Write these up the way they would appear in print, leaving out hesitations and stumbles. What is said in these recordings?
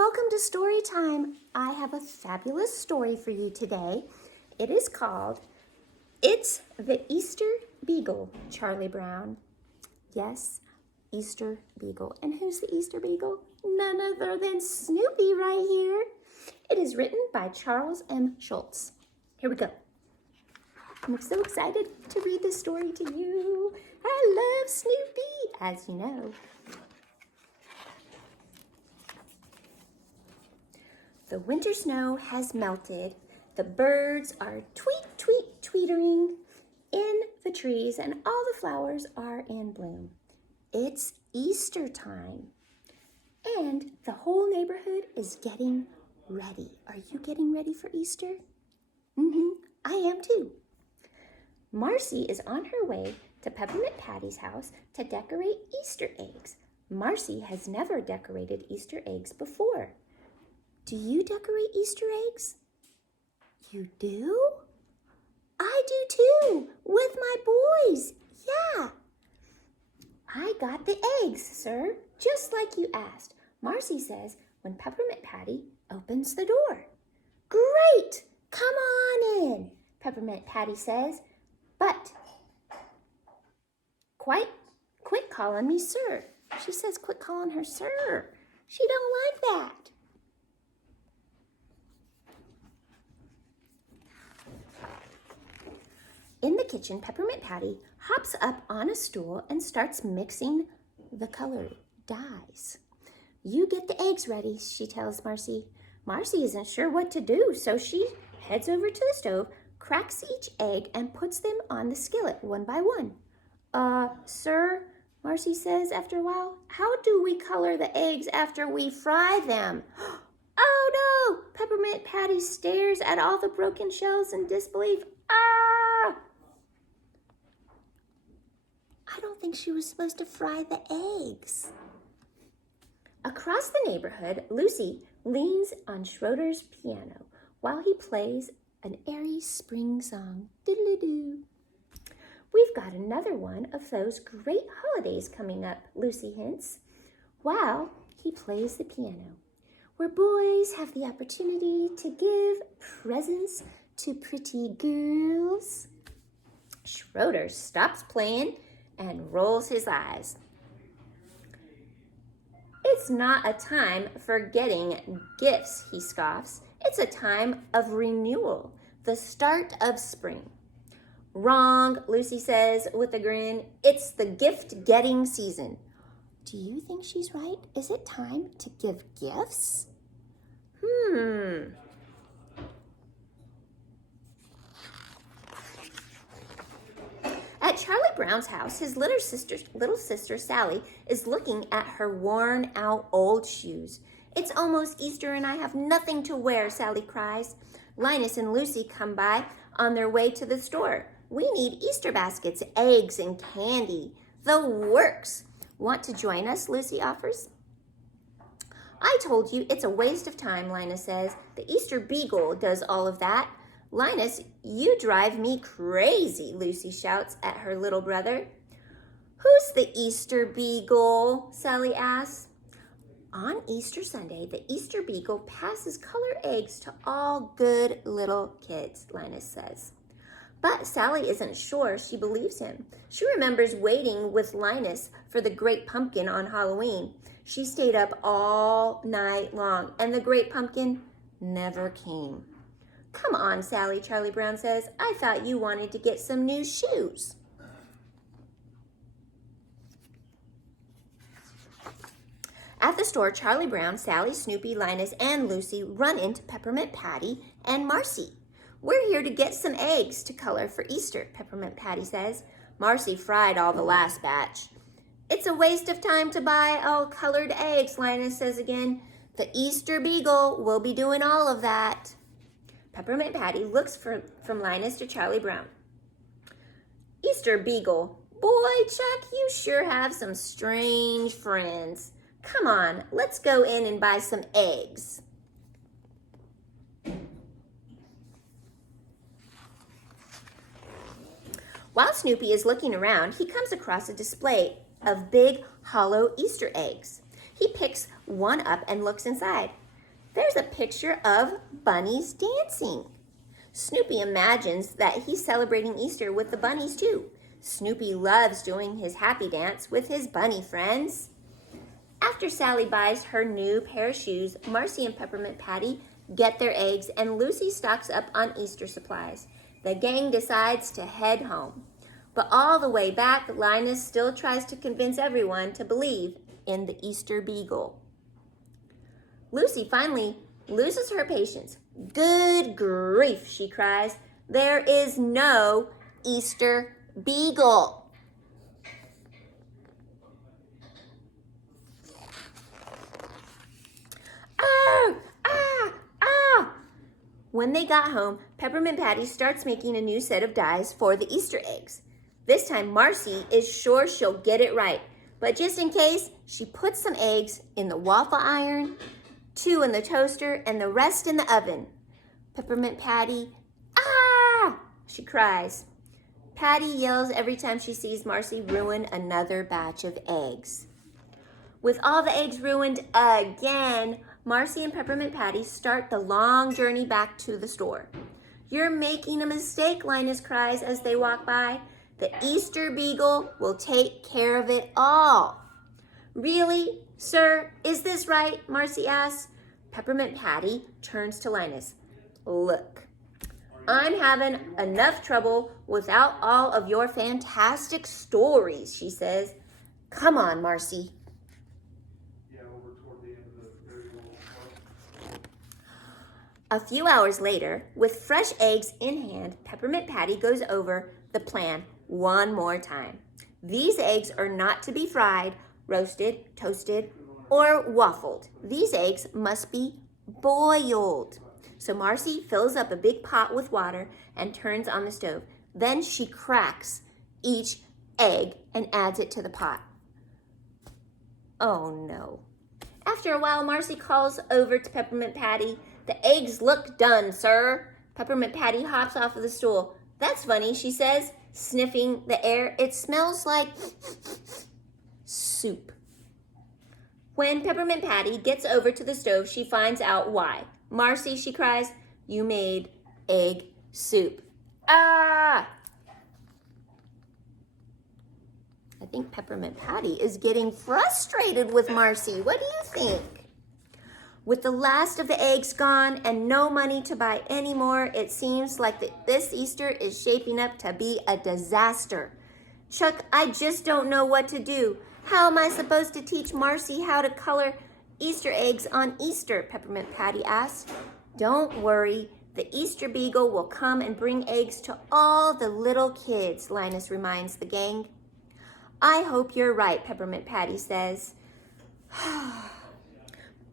welcome to Story Time. I have a fabulous story for you today. It is called It's the Easter Beagle, Charlie Brown. Yes, Easter Beagle. And who's the Easter Beagle? None other than Snoopy right here. It is written by Charles M. Shultz. Here we go. I'm so excited to read this story to you. I love Snoopy, as you know. The winter snow has melted. The birds are tweet, tweet, tweetering in the trees, and all the flowers are in bloom. It's Easter time, and the whole neighborhood is getting ready. Are you getting ready for Easter? I am too. Marcy is on her way to Peppermint Patty's house to decorate Easter eggs. Marcy has never decorated Easter eggs before. Do you decorate Easter eggs? You do? I do too, with my boys. Yeah. I got the eggs, sir, just like you asked. Marcy says when Peppermint Patty opens the door. Great! Come on in, Peppermint Patty says. But quit calling me sir. She says quit calling her sir. She don't like that. In the kitchen, Peppermint Patty hops up on a stool and starts mixing the colored dyes. You get the eggs ready, she tells Marcy. Marcy isn't sure what to do, so she heads over to the stove, cracks each egg, and puts them on the skillet one by one. Sir, Marcy says after a while, how do we color the eggs after we fry them? Oh no! Peppermint Patty stares at all the broken shells in disbelief. Ah! I don't think she was supposed to fry the eggs. Across the neighborhood, Lucy leans on Schroeder's piano while he plays an airy spring song. Diddle-doo. We've got another one of those great holidays coming up, Lucy hints, while he plays the piano, where boys have the opportunity to give presents to pretty girls. Schroeder stops playing and rolls his eyes. It's not a time for getting gifts, he scoffs. It's a time of renewal, the start of spring. Wrong, Lucy says with a grin. It's the gift-getting season. Do you think she's right? Is it time to give gifts? At Charlie Brown's house, his little sister Sally is looking at her worn-out old shoes. It's almost Easter and I have nothing to wear, Sally cries. Linus and Lucy come by on their way to the store. We need Easter baskets, eggs, and candy. The works. Want to join us, Lucy offers. I told you it's a waste of time, Linus says. The Easter Beagle does all of that. Linus, you drive me crazy, Lucy shouts at her little brother. Who's the Easter Beagle? Sally asks. On Easter Sunday, the Easter Beagle passes colored eggs to all good little kids, Linus says. But Sally isn't sure she believes him. She remembers waiting with Linus for the great pumpkin on Halloween. She stayed up all night long, and the great pumpkin never came. Come on, Sally, Charlie Brown says. I thought you wanted to get some new shoes. At the store, Charlie Brown, Sally, Snoopy, Linus, and Lucy run into Peppermint Patty and Marcy. We're here to get some eggs to color for Easter, Peppermint Patty says. Marcy fried all the last batch. It's a waste of time to buy all colored eggs, Linus says again. The Easter Beagle will be doing all of that. Peppermint Patty looks from Linus to Charlie Brown. Easter Beagle, boy, Chuck, you sure have some strange friends. Come on, let's go in and buy some eggs. While Snoopy is looking around, he comes across a display of big, hollow Easter eggs. He picks one up and looks inside. there's a picture of bunnies dancing. Snoopy imagines that he's celebrating Easter with the bunnies too. Snoopy loves doing his happy dance with his bunny friends. After Sally buys her new pair of shoes, Marcy and Peppermint Patty get their eggs and Lucy stocks up on Easter supplies. The gang decides to head home. But all the way back, Linus still tries to convince everyone to believe in the Easter Beagle. Lucy finally loses her patience. Good grief, she cries. There is no Easter Beagle. Ah! Ah! Ah! When they got home, Peppermint Patty starts making a new set of dies for the Easter eggs. This time, Marcy is sure she'll get it right. But just in case, she puts some eggs in the waffle iron, 2 in the toaster, and the rest in the oven. Peppermint Patty, ah! She cries. Patty yells every time she sees Marcy ruin another batch of eggs. With all the eggs ruined again, Marcy and Peppermint Patty start the long journey back to the store. You're making a mistake, Linus cries as they walk by. The Easter Beagle will take care of it all. Really, sir, is this right? Marcy asks. Peppermint Patty turns to Linus. Look, I'm having enough trouble without all of your fantastic stories, she says. Come on, Marcy. A few hours later, with fresh eggs in hand, Peppermint Patty goes over the plan one more time. These eggs are not to be fried, roasted, toasted, or waffled. These eggs must be boiled. So Marcy fills up a big pot with water and turns on the stove. Then she cracks each egg and adds it to the pot. Oh no. After a while, Marcy calls over to Peppermint Patty. The eggs look done, sir. Peppermint Patty hops off of the stool. That's funny, she says, sniffing the air. It smells like soup. When Peppermint Patty gets over to the stove, she finds out why. Marcy, she cries, you made egg soup. Ah! I think Peppermint Patty is getting frustrated with Marcy. What do you think? With the last of the eggs gone and no money to buy any more, it seems like this Easter is shaping up to be a disaster. Chuck, I just don't know what to do. How am I supposed to teach Marcy how to color Easter eggs on Easter? Peppermint Patty asked. Don't worry, the Easter Beagle will come and bring eggs to all the little kids, Linus reminds the gang. I hope you're right, Peppermint Patty says.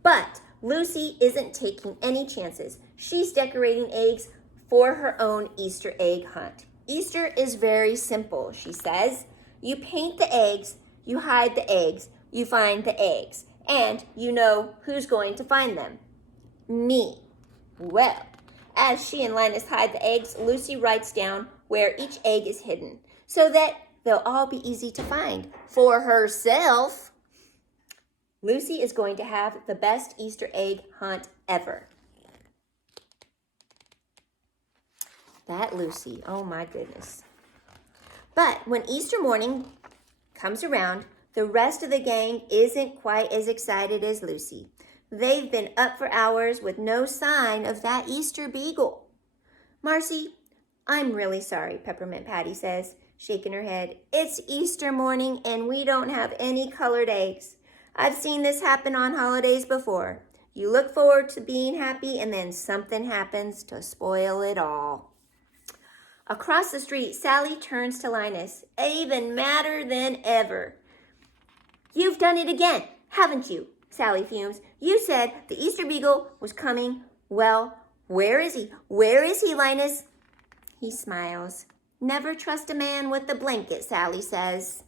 But Lucy isn't taking any chances. She's decorating eggs for her own Easter egg hunt. Easter is very simple, she says. You paint the eggs, you hide the eggs, you find the eggs, and you know who's going to find them. Me. Well, as she and Linus hide the eggs, Lucy writes down where each egg is hidden so that they'll all be easy to find for herself. Lucy is going to have the best Easter egg hunt ever. That Lucy, oh my goodness. But when Easter morning comes around, the rest of the gang isn't quite as excited as Lucy. They've been up for hours with no sign of that Easter Beagle. Marcy, I'm really sorry, Peppermint Patty says, shaking her head. It's Easter morning and we don't have any colored eggs. I've seen this happen on holidays before. You look forward to being happy and then something happens to spoil it all. Across the street, Sally turns to Linus, even madder than ever. You've done it again, haven't you? Sally fumes. You said the Easter Beagle was coming. Well, where is he? Where is he, Linus? He smiles. Never trust a man with a blanket, Sally says.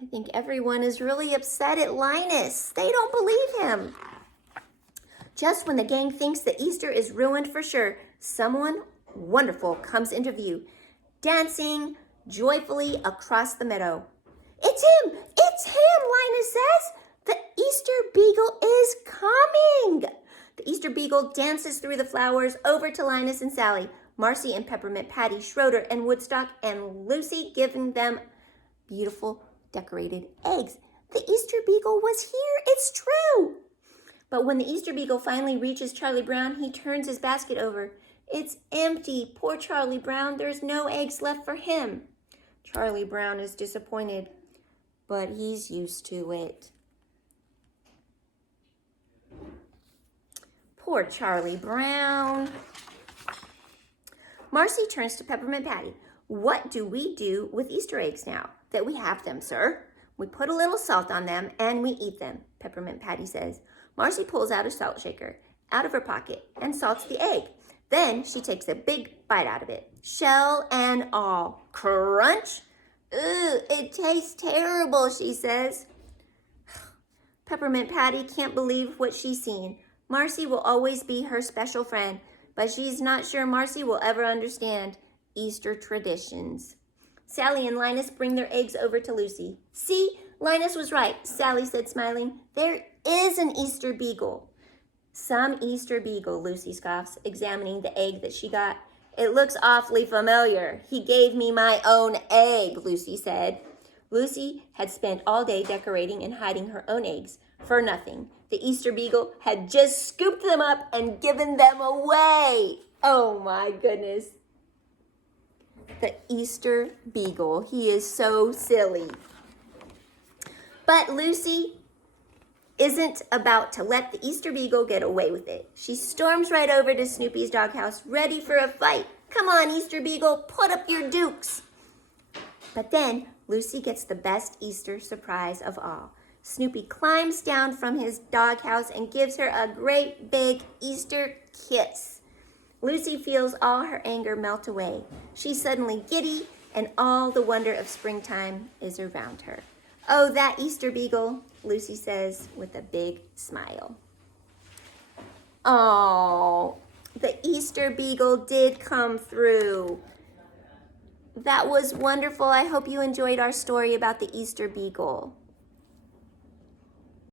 I think everyone is really upset at Linus. They don't believe him. Just when the gang thinks that Easter is ruined for sure, someone wonderful comes into view, dancing joyfully across the meadow. It's him! It's him, Linus says. The Easter Beagle Beagle dances through the flowers over to Linus and Sally, Marcy and Peppermint Patty, Schroeder and Woodstock, and Lucy, giving them beautiful decorated eggs. The Easter Beagle was here. It's true. But when the Easter Beagle finally reaches Charlie Brown, he turns his basket over. It's empty. Poor Charlie Brown. There's no eggs left for him. Charlie Brown is disappointed, but he's used to it. Poor Charlie Brown. Marcy turns to Peppermint Patty. What do we do with Easter eggs now that we have them, sir? We put a little salt on them and we eat them, Peppermint Patty says. Marcy pulls out a salt shaker out of her pocket and salts the egg. Then she takes a big bite out of it, shell and all. Crunch! Ugh, it tastes terrible, she says. Peppermint Patty can't believe what she's seen. Marcy will always be her special friend, but she's not sure Marcy will ever understand Easter traditions. Sally and Linus bring their eggs over to Lucy. See, Linus was right, Sally said, smiling. There is an Easter Beagle. Some Easter Beagle, Lucy scoffs, examining the egg that she got. It looks awfully familiar. He gave me my own egg, Lucy said. Lucy had spent all day decorating and hiding her own eggs for nothing. The Easter Beagle had just scooped them up and given them away. Oh my goodness. The Easter Beagle. He is so silly. But Lucy isn't about to let the Easter Beagle get away with it. She storms right over to Snoopy's doghouse, ready for a fight. Come on, Easter Beagle, put up your dukes. But then Lucy gets the best Easter surprise of all. Snoopy climbs down from his doghouse and gives her a great big Easter kiss. Lucy feels all her anger melt away. She's suddenly giddy, and all the wonder of springtime is around her. Oh, that Easter Beagle, Lucy says with a big smile. Oh, the Easter Beagle did come through. That was wonderful. I hope you enjoyed our story about the Easter Beagle.